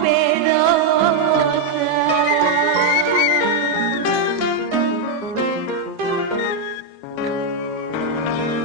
Bay.